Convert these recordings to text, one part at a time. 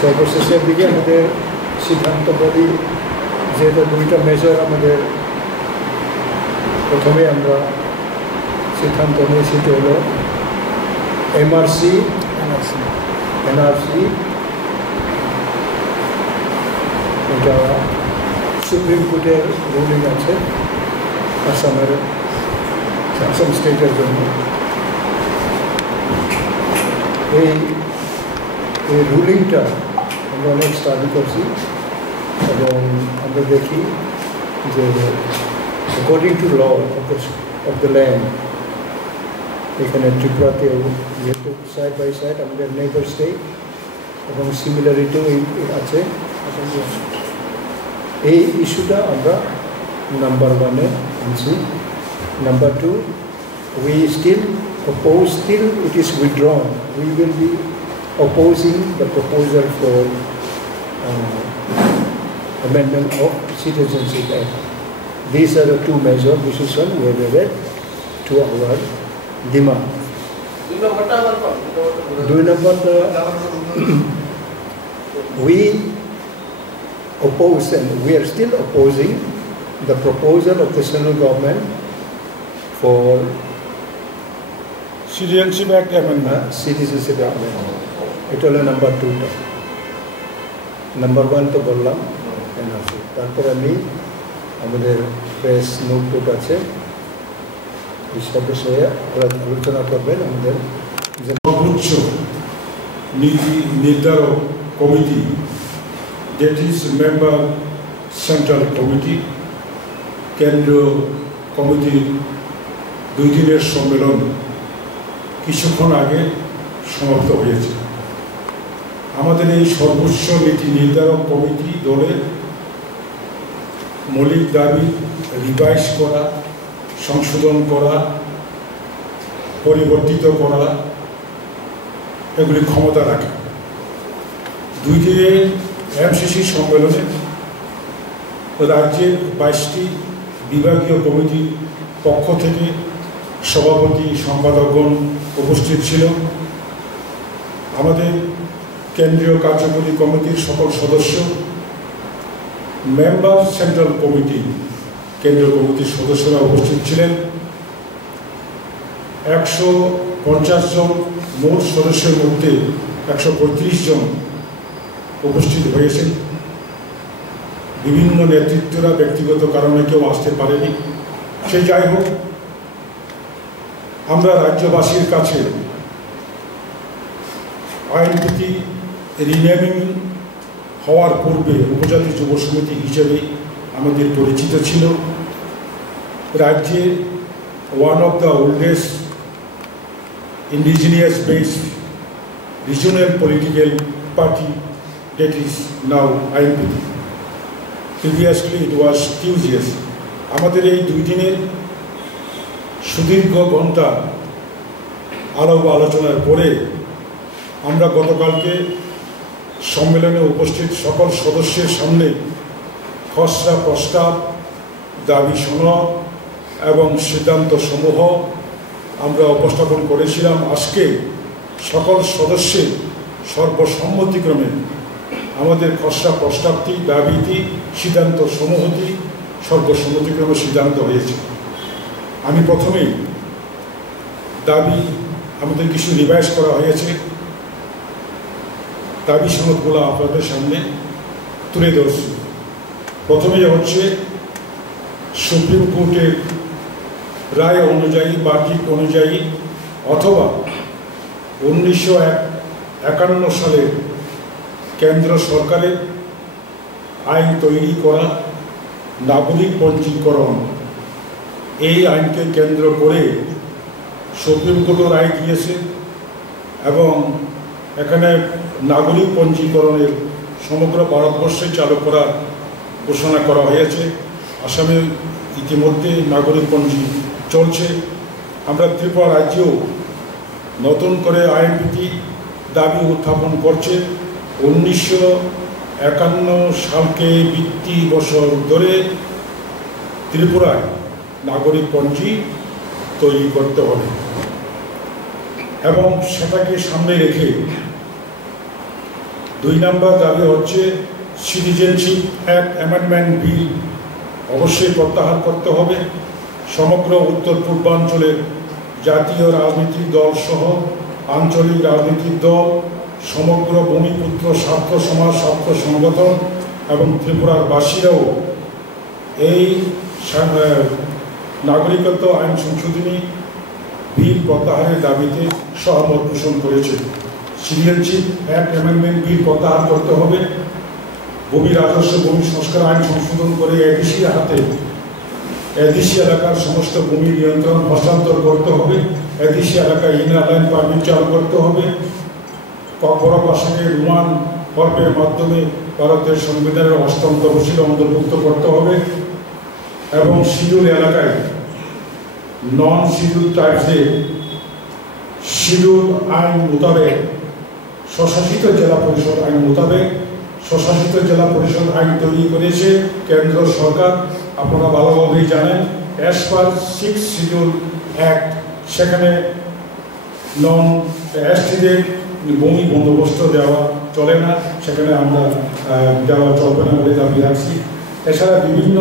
সর্বশেষের দিকে আমাদের সিদ্ধান্ত বলি যেটা দুইটা মেজর আমাদের প্রথমে আমরা সিদ্ধান্ত নিই সেটা হলো এনআরসি এটা সুপ্রিম কোর্টের রুলিং আছে আসাম স্টেটের জন্য। এই রুলিংটা আমরা অনেক স্টাডি করছি এবং আমরা দেখি যে according to law of the land এখানে ত্রিপুরাতেও যেহেতু সাইড বাই সাইড আমাদের নেইবার স্টেট এবং সিমিলারিটিও আছে, এই ইস্যুটা আমরা নাম্বার ওয়ানে আনছি। Number two, we still oppose till it is withdrawn. We will be opposing the proposal for amendment of Citizenship Act. These are the two major decisions related to our demand. Do number we oppose and we are still opposing the proposal of the central government for Citizenship Act amendment. Citizenship Act amendment. এটা হলো number টুটা। Number one তো বললাম NRC, তারপর আমি আমাদের press notebook আছে এইসব বিষয়ে আলোচনা করবেন আমাদের যে সর্বোচ্চ নীতি নির্ধারক committee, that is member central committee, কেন্দ্রীয় কমিটির 2 দিনের সম্মেলন কিছুক্ষণ আগে সমাপ্ত হয়েছে। আমাদের এই সর্বোচ্চ নীতি নির্ধারক কমিটি দলের মৌলিক দাবি রিভাইজ করা, সংশোধন করা, পরিবর্তিত করা, এগুলি ক্ষমতা রাখে। 2 দিনের এমসিসি সম্মেলনে রাজ্যের 22টি বিভাগীয় কমিটির পক্ষ থেকে সভাপতি সম্পাদকগণ উপস্থিত ছিল। আমাদের কেন্দ্রীয় কার্যকরী কমিটির সকল সদস্য, মেম্বার সেন্ট্রাল কমিটি কেন্দ্রীয় কমিটির সদস্যরা উপস্থিত ছিলেন। 150 জন মোট সদস্যের মধ্যে 135 জন উপস্থিত হয়েছেন। বিভিন্ন নেতৃত্বরা ব্যক্তিগত কারণে কেউ আসতে পারেনি। সে যাই হোক, আমরা রাজ্যবাসীর কাছে আইনপতি রিনেমিং হওয়ার পূর্বে উপজাতি যুব সমিতি হিসেবে আমাদের পরিচিত ছিল। রাজ্যে one of the oldest indigenous based regional political party, that is now INPT. Previously it was TUJS. আমাদের এই 2 দিনের সুদীর্ঘ ঘণ্টা আলাপ আলোচনার পরে আমরা গতকালকে সম্মেলনে উপস্থিত সকল সদস্যের সামনে খসড়া প্রস্তাব, দাবি সনদ এবং সিদ্ধান্তসমূহ আমরা উপস্থাপন করেছিলাম। আজকে সকল সদস্যের সর্বসম্মতিক্রমে আমাদের খসড়া প্রস্তাবটি দাবিটি সিদ্ধান্ত সমূহটি সর্বসম্মতিক্রমে সিদ্ধান্ত হয়েছে। আমি প্রথমেই দাবি আমাদের কিছু রিভাইজ করা হয়েছে, দাবি সনদগুলো আপনাদের সামনে তুলে ধরছি। প্রথমে হচ্ছে সুপ্রিম কোর্টের রায় অনুযায়ী বার্ষিক অনুযায়ী অথবা 1951 সালে কেন্দ্র সরকারের আইন তৈরি করা নাগরিক পঞ্জীকরণ, এই আইনকে কেন্দ্র করে সুপ্রিম কোর্টও রায় দিয়েছে এবং এখানে নাগরিক পঞ্জীকরণের সমগ্র ভারতবর্ষে চালু করার ঘোষণা করা হয়েছে। আসামে ইতিমধ্যে নাগরিক পঞ্জী চলছে। আমরা ত্রিপুরা রাজ্যেও নতুন করে আইনটি দাবি উত্থাপন করছে। 1951 সালকে ভিত্তি বছর ধরে ত্রিপুরায় নাগরিক পঞ্জী তৈরি করতে হবে এবং সেটাকে সামনে রেখে 2 নম্বর দাবি হচ্ছে সিটিজেনশিপ অ্যাক্ট অ্যামেন্ডমেন্ট বিল অবশ্যই প্রত্যাহার করতে হবে। সমগ্র উত্তর পূর্বাঞ্চলের জাতীয় রাজনৈতিক দল সহ আঞ্চলিক রাজনৈতিক দল, সমগ্র ভূমিপুত্র ছাত্র সমাজ, ছাত্র সংগঠন এবং ত্রিপুরার বাসীরাও এই নাগরিকত্ব আইন সংশোধনী বিল প্রত্যাহারের দাবিতে সহমত পোষণ করেছে। সিটিজেনশিপ অ্যাক্ট অ্যামেন্ডমেন্ট বিল প্রত্যাহার করতে হবে। ভূমি রাজস্ব ভূমি সংস্কার আইন সংশোধন করে এডিসির হাতে এডিসি এলাকার সমস্ত ভূমি নিয়ন্ত্রণ হস্তান্তর করতে হবে। এডিসি এলাকায় ইনার লাইন পারমিট চালু করতে হবে। ককবরক আসামে রুমান পর্বের মাধ্যমে ভারতের সংবিধানের অষ্টম তফসিলে অন্তর্ভুক্ত করতে হবে এবং শিডিউল এলাকায় নন শিডিউল ট্রাইবসে শিডিউল আইন মোতাবেক স্বশাসিত জেলা পরিষদ আইন মোতাবেক স্বশাসিত জেলা পরিষদ আইন তৈরি করেছে কেন্দ্র সরকার। আপনারা ভালোভাবেই জানেন, অ্যাজ পার 6 শিডিউল অ্যাক্ট সেখানে নন এসটিদের ভূমি বন্দোবস্ত দেওয়া চলে না, সেখানে আমরা দেওয়া চলবে না বলে দাবি রাখছি। এছাড়া বিভিন্ন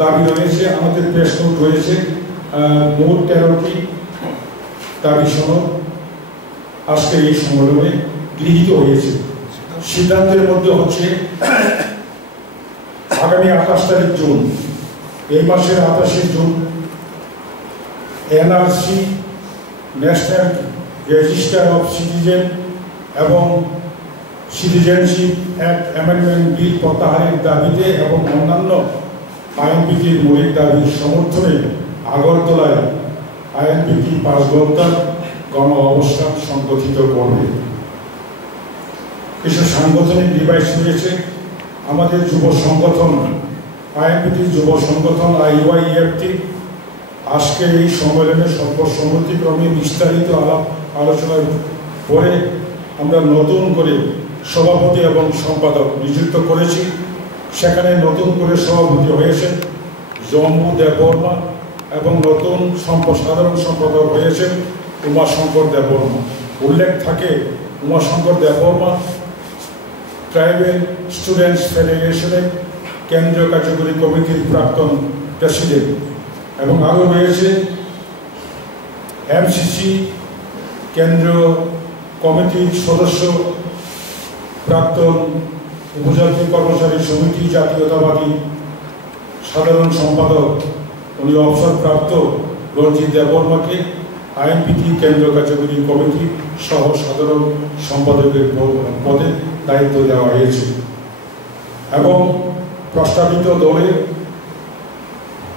দাবি রয়েছে, আমাদের প্রেস নোট রয়েছে, মোট 13টি দাবি সনদ আজকে এই সম্মেলনে গৃহীত হয়েছে। সিদ্ধান্তের মধ্যে হচ্ছে আগামী 28 তারিখ জুন, এই মাসের 28 June NRC national register of citizen এবং সিটিজেনশিপ অ্যাক্ট অ্যামেন্ডমেন্ট বিল প্রত্যাহারের দাবিতে এবং অন্যান্য আইনবিধির মৌলিক দাবির সমর্থনে আগরতলায় আইনবিধি 5 ঘন্টার গণ অবস্থান সংগঠিত করবে। কিছু সাংগঠনিক ডিভাইস রয়েছে। আমাদের যুব সংগঠন আইনবিধির যুব সংগঠন IYEFT আজকের এই সম্মেলনে সর্বসম্মতিক্রমে বিস্তারিত আলোচনার পরে আমরা নতুন করে সভাপতি এবং সম্পাদক নিযুক্ত করেছি। সেখানে নতুন করে সভাপতি হয়েছেন জম্মু দেববর্মা এবং নতুন সাধারণ সম্পাদক হয়েছেন উমাশঙ্কর দেববর্মা। উল্লেখ থাকে উমাশঙ্কর দেববর্মা ট্রাইবেল স্টুডেন্টস ফেডারেশনের কেন্দ্রীয় কার্যকরী কমিটির প্রাক্তন প্রেসিডেন্ট এবং আরও রয়েছে MCC কেন্দ্রীয় কমিটির সদস্য, প্রাক্তন উপজাতি কর্মচারী সমিতি জাতীয়তাবাদী সাধারণ সম্পাদক, উনি অবসরপ্রাপ্ত রঞ্জিত দেববর্মাকে আইনবিধি কেন্দ্র কার্যকরী কমিটি সহ সাধারণ সম্পাদকের পদে দায়িত্ব দেওয়া হয়েছে এবং প্রস্তাবিত দলের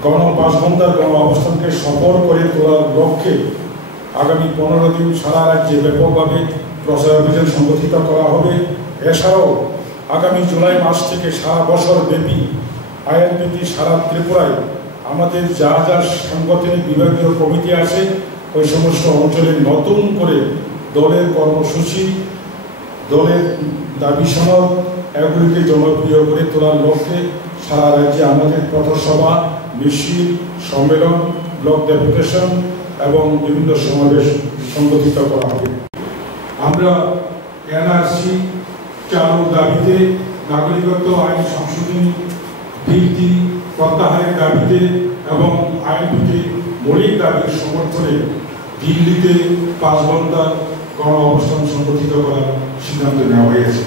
5 ঘন্টার গণ অবস্থানকে সফল করে তোলার লক্ষ্যে আগামী 15 দিন সারা রাজ্যে ব্যাপকভাবে প্রচার অভিযান সংগঠিত করা হবে। এছাড়াও আগামী জুলাই মাস থেকে সারা বছর ব্যাপী আইনবিধি সারা ত্রিপুরায় আমাদের যা যা সাংগঠনিক বিভাগীয় কমিটি আছে ওই সমস্ত অঞ্চলে নতুন করে দলের কর্মসূচি, দলের দাবি সনদ এগুলিকে জনপ্রিয় করে তোলার লক্ষ্যে সারা রাজ্যে আমাদের পথসভা, মিছিল, সম্মেলন, ব্লক ডেপুটেশন এবং বিভিন্ন সমাবেশ সংগঠিত করা হবে। আমরা এনআরসি চালুর দাবিতে নাগরিকত্ব আইন সংশোধনী বিলটি প্রত্যাহারের দাবিতে এবং আইন দুটির মৌলিক দাবির সমর্থনে দিল্লিতে 5 ঘন্টা গণ অবস্থান সংগঠিত করার সিদ্ধান্ত নেওয়া হয়েছে।